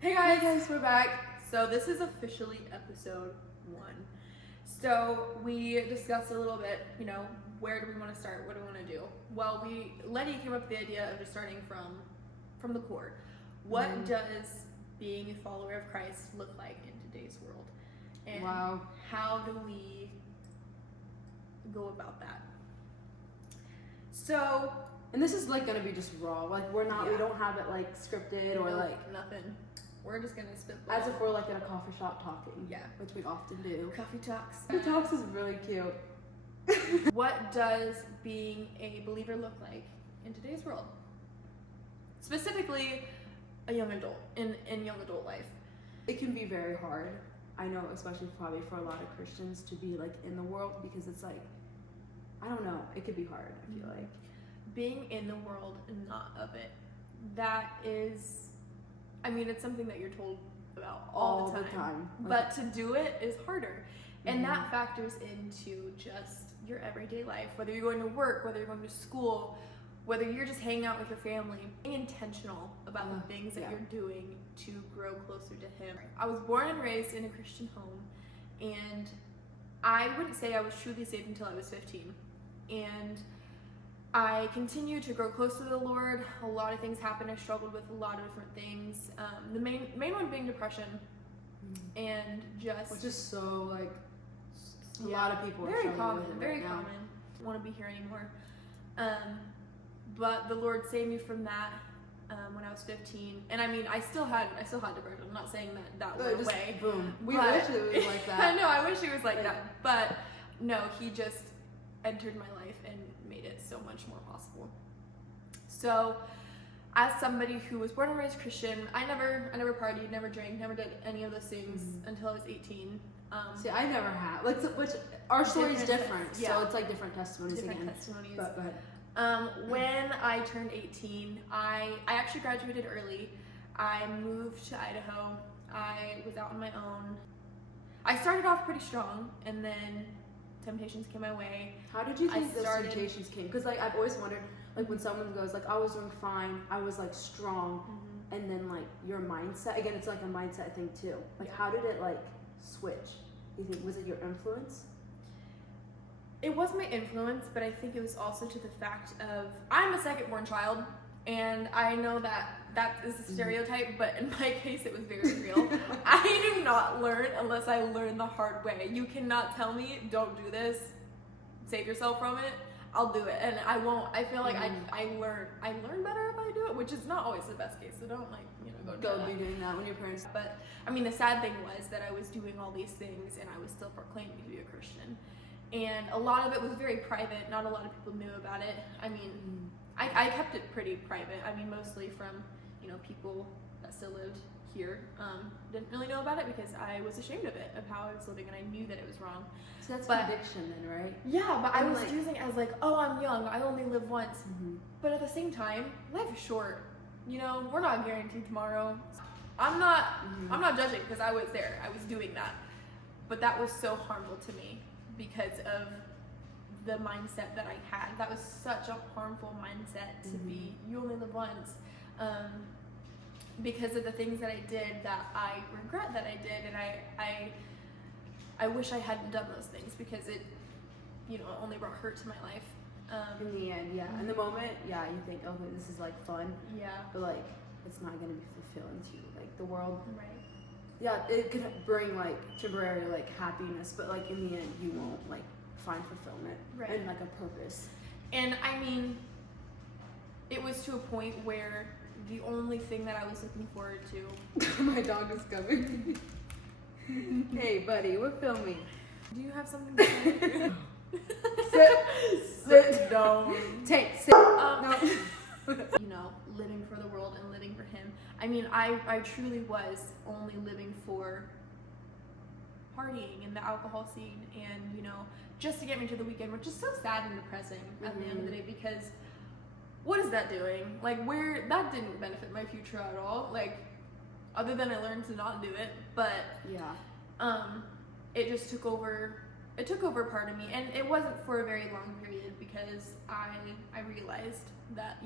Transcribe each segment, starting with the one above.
Hey guys, we're back. So this is officially episode 1. So we discussed a little bit, where do we want to start? What do we want to do? Well, Letty came up with the idea of just starting from the core. What does being a follower of Christ look like in today's world? And how do we go about that? So, and this is like gonna be just raw. Like we don't have it like scripted or like nothing. We're just gonna spit as if we're like in a coffee shop talking. Yeah, which we often do. Coffee talks. Coffee talks is really cute. What does being a believer look like in today's world? Specifically, a young adult in young adult life. It can be very hard. I know, especially probably for a lot of Christians to be like in the world because it's like, I don't know, it could be hard. I feel like being in the world and not of it. That is. I mean, it's something that you're told about all the time. But to do it is harder. And that factors into just your everyday life. Whether you're going to work, whether you're going to school, whether you're just hanging out with your family. Being intentional about the things that you're doing to grow closer to Him. I was born and raised in a Christian home. And I wouldn't say I was truly saved until I was 15. And I continued to grow close to the Lord. A lot of things happened. I struggled with a lot of different things. The main one being depression, and just which is so like a lot of people are very struggling common, with it very right now. common. I don't want to be here anymore. But the Lord saved me from that when I was 15. And I mean, I still had depression. I'm not saying that went just away. Boom. We wish it was like that. I know. I wish it was like that. But no, He just entered my life and made it so much more possible. So, as somebody who was born and raised Christian, I never partied, never drank, never did any of those things until I was 18. See, I never have. Like, which our story's different, so it's like different testimonies different again. testimonies. But go ahead. When I turned 18, I actually graduated early. I moved to Idaho. I was out on my own. I started off pretty strong, and then temptations came my way. How did you think those temptations came? Because like I've always wondered, like when someone goes like I was doing fine, I was like strong, and then like your mindset again, it's like a mindset thing too. Like how did it like switch? You think was it your influence? It was my influence, but I think it was also to the fact of I'm a second-born child, and I know that is a stereotype, but in my case, it was very real. I do not learn unless I learn the hard way. You cannot tell me, don't do this, save yourself from it. I'll do it, and I won't. I feel like I learn better if I do it, which is not always the best case. So don't go be doing that when your parents. But I mean, the sad thing was that I was doing all these things, and I was still proclaiming to be a Christian. And a lot of it was very private. Not a lot of people knew about it. I mean, I kept it pretty private. I mean, mostly from, people that still lived here. Didn't really know about it because I was ashamed of it, of how I was living, and I knew that it was wrong. So that's conviction then, right? Yeah, but I was using it as like, oh, I'm young. I only live once. But at the same time, life is short. We're not guaranteed tomorrow. I'm not judging because I was there. I was doing that. But that was so harmful to me because of the mindset that I had. That was such a harmful mindset to be. You only live once. Because of the things that I did that I regret that I did, and I wish I hadn't done those things because it, only brought hurt to my life. In the end, in the moment, you think, okay, this is like fun. Yeah. But like, it's not gonna be fulfilling to you. Like the world. Right. Yeah, it could bring like temporary like happiness, but like in the end, you won't like find fulfillment and like a purpose. And I mean, it was to a point where the only thing that I was looking forward to. My dog is coming. Hey, buddy, we're filming. Do you have something to say? Sit down. Sit. No. Living for the world and living for Him. I mean, I truly was only living for partying and the alcohol scene and, just to get me to the weekend, which is so sad and depressing at the end of the day because what is that doing? Like, that didn't benefit my future at all. Like, other than I learned to not do it, but it just took over. It took over part of me, and it wasn't for a very long period because I realized that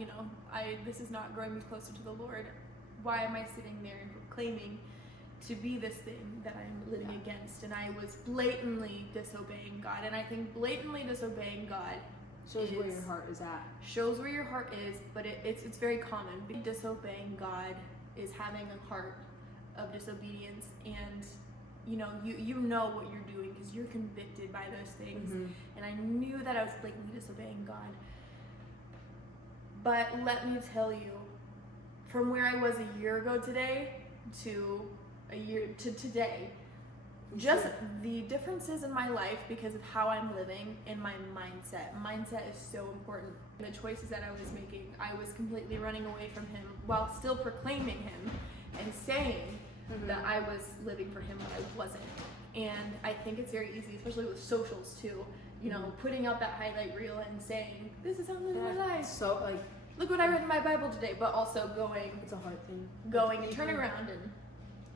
this is not growing me closer to the Lord. Why am I sitting there and claiming to be this thing that I'm living against, and I was blatantly disobeying God. And I think blatantly disobeying God shows where your heart is at. Shows where your heart is, but it's very common. Disobeying God is having a heart of disobedience, and you know what you're doing because you're convicted by those things. And I knew that I was blatantly disobeying God. But let me tell you, from where I was a year ago today to today, just the differences in my life because of how I'm living and my mindset. Mindset is so important. The choices that I was making, I was completely running away from him while still proclaiming him and saying that I was living for him, but I wasn't. And I think it's very easy, especially with socials too, you know, putting out that highlight reel and saying, this is how I'm living my life. So like, look what I read in my Bible today, but also it's a hard thing. Going and turning around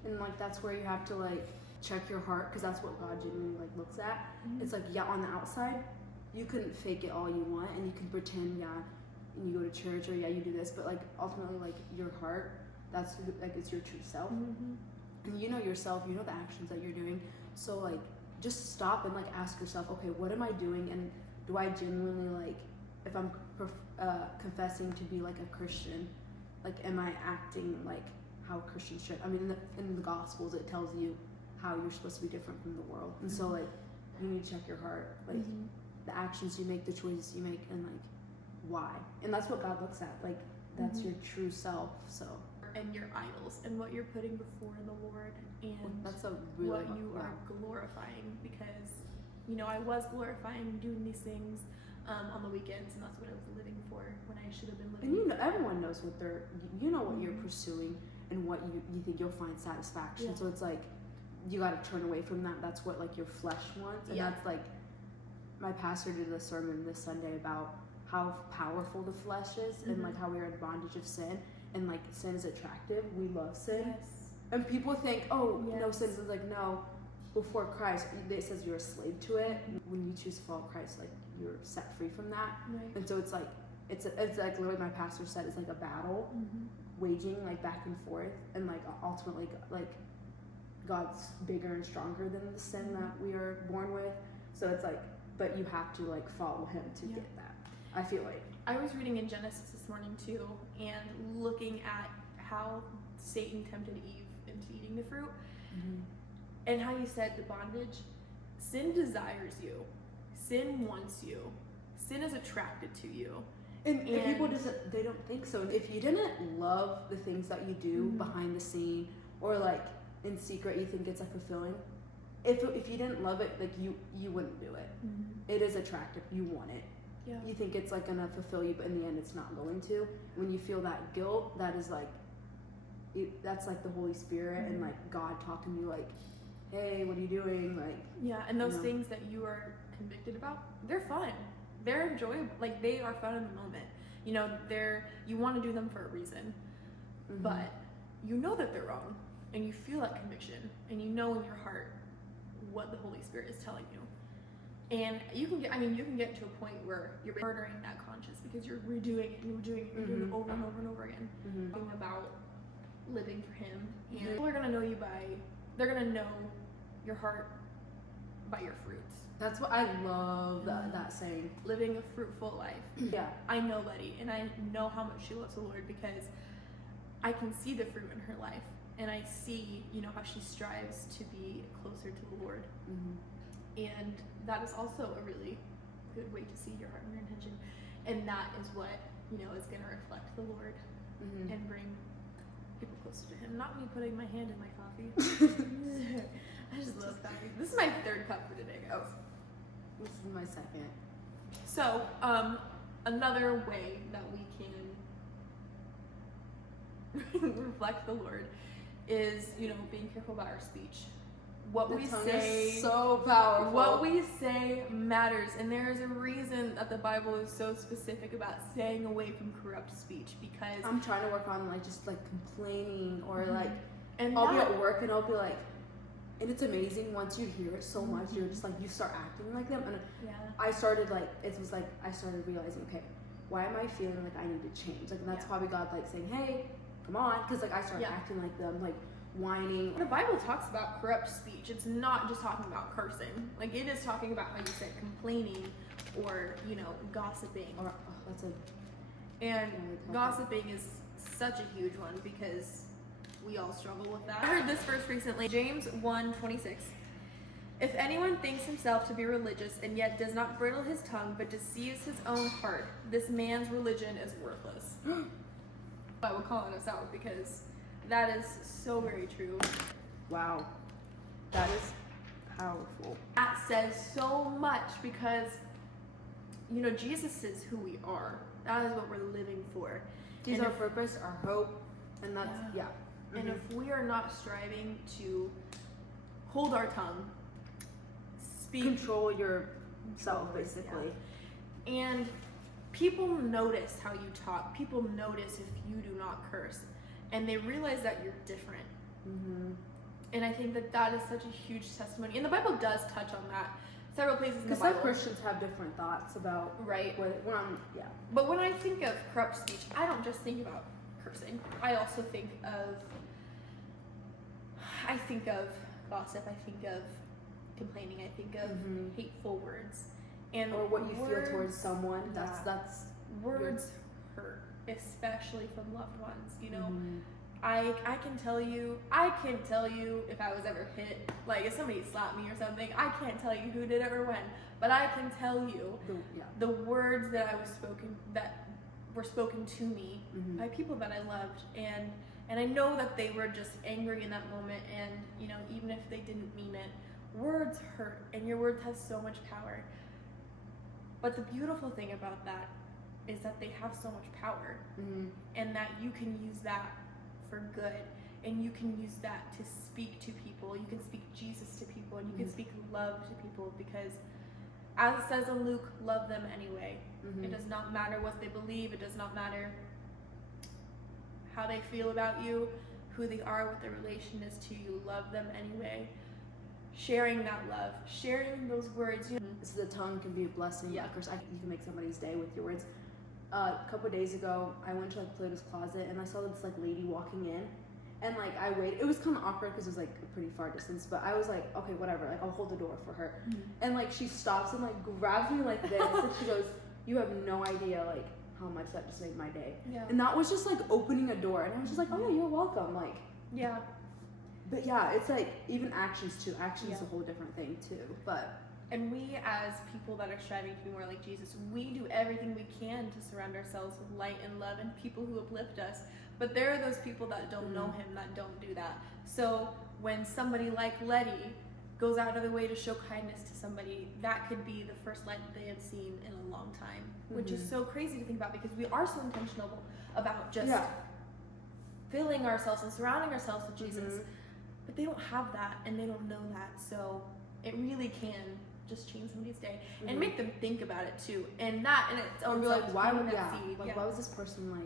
and like that's where you have to like check your heart, because that's what God genuinely like looks at. It's like, yeah, on the outside you can fake it all you want and you can pretend, and you go to church or you do this, but like ultimately like your heart, that's like it's your true self. And you know yourself, you know the actions that you're doing, so like just stop and like ask yourself, okay, what am I doing, and do I genuinely like, if I'm confessing to be like a Christian, like am I acting like how Christians should? I mean, in the Gospels it tells you how you're supposed to be different from the world, and so like you need to check your heart, like the actions you make, the choices you make, and like why. And that's what God looks at, like that's your true self. So and your idols and what you're putting before the Lord, and that's a really what you are glorifying, because you know I was glorifying doing these things on the weekends, and that's what I was living for when I should have been living. And you know, everyone knows what what you're pursuing and what you think you'll find satisfaction. So it's like you got to turn away from that. That's what like your flesh wants, and that's like my pastor did a sermon this Sunday about how powerful the flesh is, and like how we are in bondage of sin, and like sin is attractive. We love sin, and people think, oh, no, sin is like, no. Before Christ, it says you're a slave to it. When you choose to follow Christ, like you're set free from that. And so it's like it's like literally my pastor said, it's like a battle, waging like back and forth, and like ultimately like God's bigger and stronger than the sin that we are born with. So it's like, but you have to like follow him to get that. I feel like I was reading in Genesis this morning too, and looking at how Satan tempted Eve into eating the fruit. And how you said the bondage, sin desires you, sin wants you, sin is attracted to you. And people they don't think so. If you didn't love the things that you do behind the scene, or like in secret, you think it's like fulfilling. If you didn't love it, like you wouldn't do it. It is attractive. You want it. You think it's like gonna fulfill you, but in the end, it's not going to. When you feel that guilt, that is like, that's like the Holy Spirit and like God talking to you like, hey, what are you doing? Like, and those things that you are convicted about, they're fun. They're enjoyable. Like, they are fun in the moment. You know, you want to do them for a reason, but you know that they're wrong, and you feel that conviction, and you know in your heart what the Holy Spirit is telling you. And you can get to a point where you're murdering that conscience because you're redoing it, and you're doing it over and over and over again. Talking about living for Him, and people are gonna know you they're gonna know your heart by your fruits. That's what I love that saying. Living a fruitful life. I know Letty, and I know how much she loves the Lord because I can see the fruit in her life, and I see, you know, how she strives to be closer to the Lord. And that is also a really good way to see your heart and your intention, and that is what, you know, is gonna reflect the Lord and bring people closer to Him. Not me putting my hand in my coffee. I just love coffee. This is my third cup for today, guys. This is my second. So, another way that we can reflect the Lord is, you know, being careful about our speech. What we say is so powerful. What we say matters, and there is a reason that the Bible is so specific about staying away from corrupt speech, because I'm trying to work on like just like complaining or like, and I'll be at work and I'll be like, and it's amazing once you hear it so much, you're just like, you start acting like them. And I started like, I started realizing, okay, why am I feeling like I need to change? Like, and that's probably God like saying, hey, come on, because like I started acting like them, like whining. The Bible talks about corrupt speech. It's not just talking about cursing. Like, it is talking about, how you said, complaining or, gossiping. Or that's a And gossiping is such a huge one because we all struggle with that. I heard this verse recently, James 1:26. If anyone thinks himself to be religious and yet does not bridle his tongue but deceives his own heart, this man's religion is worthless. I will calling us out because that is so very true. Wow. That is powerful. That says so much because, Jesus is who we are. That is what we're living for. He's our purpose, our hope, and that's, yeah. And if we are not striving to hold our tongue, speak, control yourself, basically. Yeah. And people notice how you talk. People notice if you do not curse. And they realize that you're different. Mm-hmm. And I think that is such a huge testimony. And the Bible does touch on that. Several places in the Bible. Because some Christians have different thoughts about yeah. But when I think of corrupt speech, I don't just think about cursing. I also think of gossip. I think of complaining. I think of hateful words, or what you feel towards someone. That's words hurt, especially from loved ones. I can tell you if I was ever hit, like if somebody slapped me or something, I can't tell you who did it or when, but I can tell you the words that were spoken to me by people that I loved, and I know that they were just angry in that moment, and even if they didn't mean it, words hurt, and your words have so much power. But the beautiful thing about that is that they have so much power, and that you can use that for good, and you can use that to speak to people. You can speak Jesus to people, and you can speak love to people, because as it says in Luke, love them anyway. It does not matter what they believe. It does not matter how they feel about you, who they are, what their relation is to you. Love them anyway. Sharing that love, sharing those words. So the tongue can be a blessing. Yeah. Of course, you can make somebody's day with your words. A couple of days ago, I went to Plato's Closet, and I saw this lady walking in, and I waited. It was kind of awkward because it was a pretty far distance, but I was like, okay, whatever. I'll hold the door for her. And she stops and grabs me like this, and she goes, "You have no idea how much that just made my day." Yeah. And that was just opening a door, and I was just like, "Oh, you're welcome." Yeah. But yeah, it's even actions too. Actions is a whole different thing too. But. And we, as people that are striving to be more like Jesus, we do everything we can to surround ourselves with light and love and people who uplift us. But there are those people that don't know him, that don't do that. So when somebody like Letty goes out of their way to show kindness to somebody, that could be the first light that they have seen in a long time, which is so crazy to think about, because we are so intentional about just filling ourselves and surrounding ourselves with Jesus. But they don't have that, and they don't know that. So it really can just change somebody's day and make them think about it too, and that in its own self, why was this person I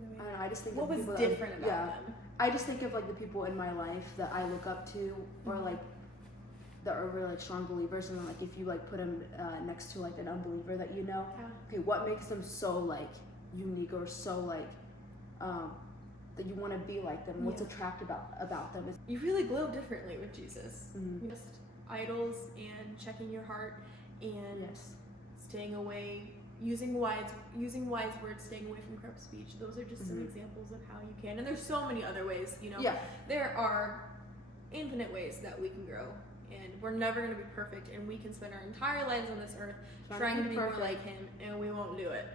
don't know, I just think what of was people different about them. I just think of the people in my life that I look up to, or that are really strong believers, and if you put them next to an unbeliever that okay, what makes them so unique, or so that you want to be like them? What's attractive about them? You really glow differently with Jesus. Just idols and checking your heart and staying away, using wise words, staying away from corrupt speech. Those are just some examples of how you can. And there's so many other ways, There are infinite ways that we can grow, and we're never going to be perfect, and we can spend our entire lives on this earth trying to be more like him, and we won't do it.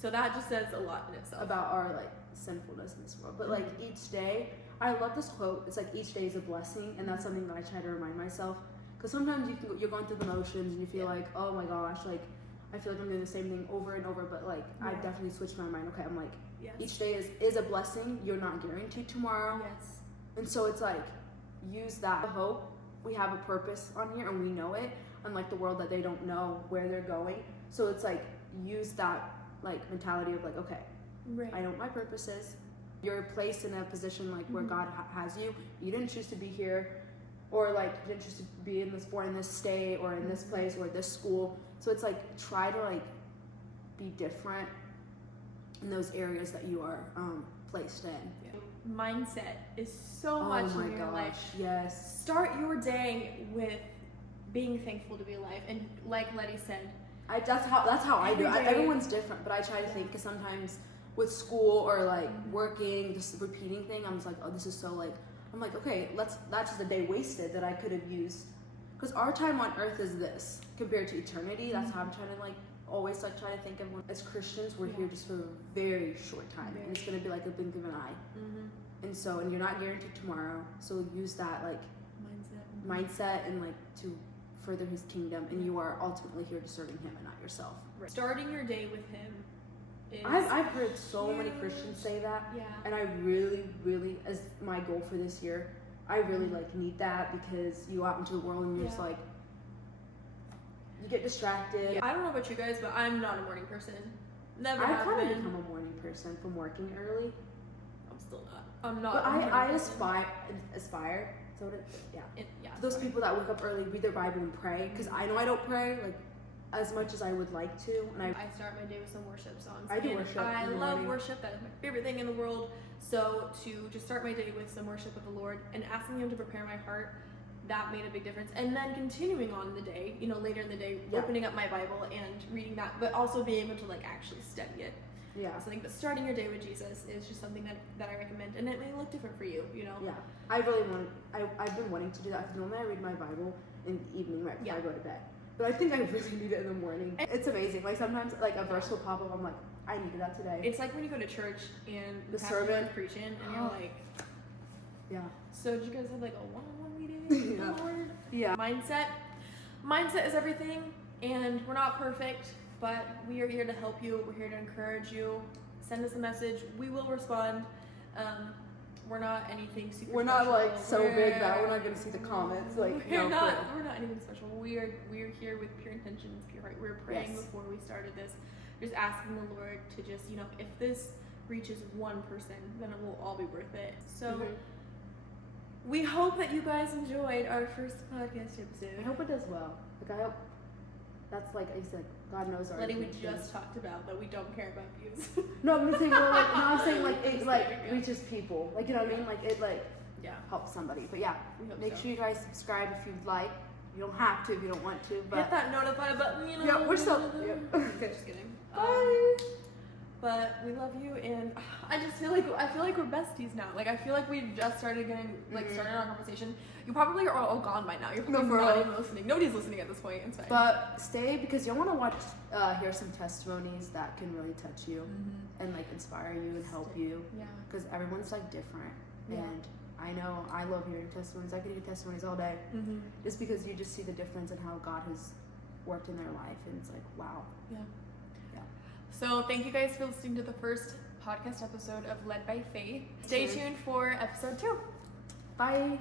So that just says a lot in itself about our sinfulness in this world. But each day, I love this quote. It's each day is a blessing, and that's something that I try to remind myself. Because sometimes you're going through the motions, and you feel oh my gosh, I feel I'm doing the same thing over and over. But I definitely switched my mind. Okay, I'm each day is a blessing. You're not guaranteed tomorrow. Yes. And so it's use that hope. We have a purpose on here, and we know it. Unlike the world, that they don't know where they're going. So it's use that mentality of okay, I know what my purpose is. You're placed in a position where God has you. You didn't choose to be here, or you didn't choose to be born in this state, or in this place, or this school. So it's try to be different in those areas that you are placed in. mindset is so much in your life. Yes. Start your day with being thankful to be alive, and like Letty said, that's how I do it. Every day. Everyone's different, but I try to think, because sometimes with school or like working, just repeating thing, I'm just like, oh, this is so like, I'm like, okay, that's just a day wasted that I could have used, because our time on earth is this compared to eternity. That's how I'm trying to like always like try to think of, as Christians, we're here just for a very short time, and it's gonna be like a blink of an eye. And so, and you're not guaranteed tomorrow, so use that like mindset and like to further his kingdom, and you are ultimately here to serving him and not yourself. Starting your day with him is I've heard so many Christians say that, and I really, as my goal for this year, I really like need that, because you go out into the world and you're just like, you get distracted. I don't know about you guys, but I'm not a morning person. Never I've have kind of been. become a morning person from working early. I'm still not. I'm not. But a morning I person. aspire. So Yeah. those people that wake up early, read their Bible and pray, because I know I don't pray like as much as I would like to, and I start my day with some worship songs. I do and worship I in the love morning. worship. That is my favorite thing in the world. So to just start my day with some worship of the Lord and asking Him to prepare my heart, that made a big difference. And then continuing on the day, later in the day, opening up my Bible and reading that, but also being able to like actually study it. Yeah. So I think that starting your day with Jesus is just something that I recommend, and it may look different for you. Yeah, I really want. I've been wanting to do that, because normally I read my Bible in the evening right before I go to bed. But I think I really need it in the morning. It's amazing. Like sometimes, like a verse will pop up. I'm like, I needed that today. It's like when you go to church and The pastor sermon. is preaching, and you're like, yeah. so did you guys have like a one-on-one meeting with the Lord? Yeah. Mindset is everything, and we're not perfect, but we are here to help you. We're here to encourage you. Send us a message. We will respond. We're not anything super. We're not special. like so big that we're not gonna see the comments. Like we're no, not anything special. We're here with pure intentions, pure heart. We were praying before we started this, just asking the Lord to just if this reaches one person, then it will all be worth it. So. We hope that you guys enjoyed our first podcast episode. I hope it does well. Like I hope that's like I said, God knows our Letty, we intentions. just talked about that we don't care about views. No, I'm saying I'm saying like it like reaches people. Like what I mean? Like it like helps somebody. But yeah, make sure you guys subscribe if you'd like. You don't have to if you don't want to. But hit that notify button. Yeah, we're still. Yeah. Just kidding. Bye. But we love you, and I feel like we're besties now. Like I feel like we've just started getting started our conversation. You probably are all gone by now. You're probably not even listening. Nobody's listening at this point. It's fine. But stay, because you'll want to hear some testimonies that can really touch you and like inspire you and help you. Yeah. Because everyone's like different, and I know I love hearing testimonies. I could hear testimonies all day, just because you just see the difference in how God has worked in their life, and it's like wow. Yeah. So thank you guys for listening to the first podcast episode of Led by Faith. Stay tuned for episode 2. Bye.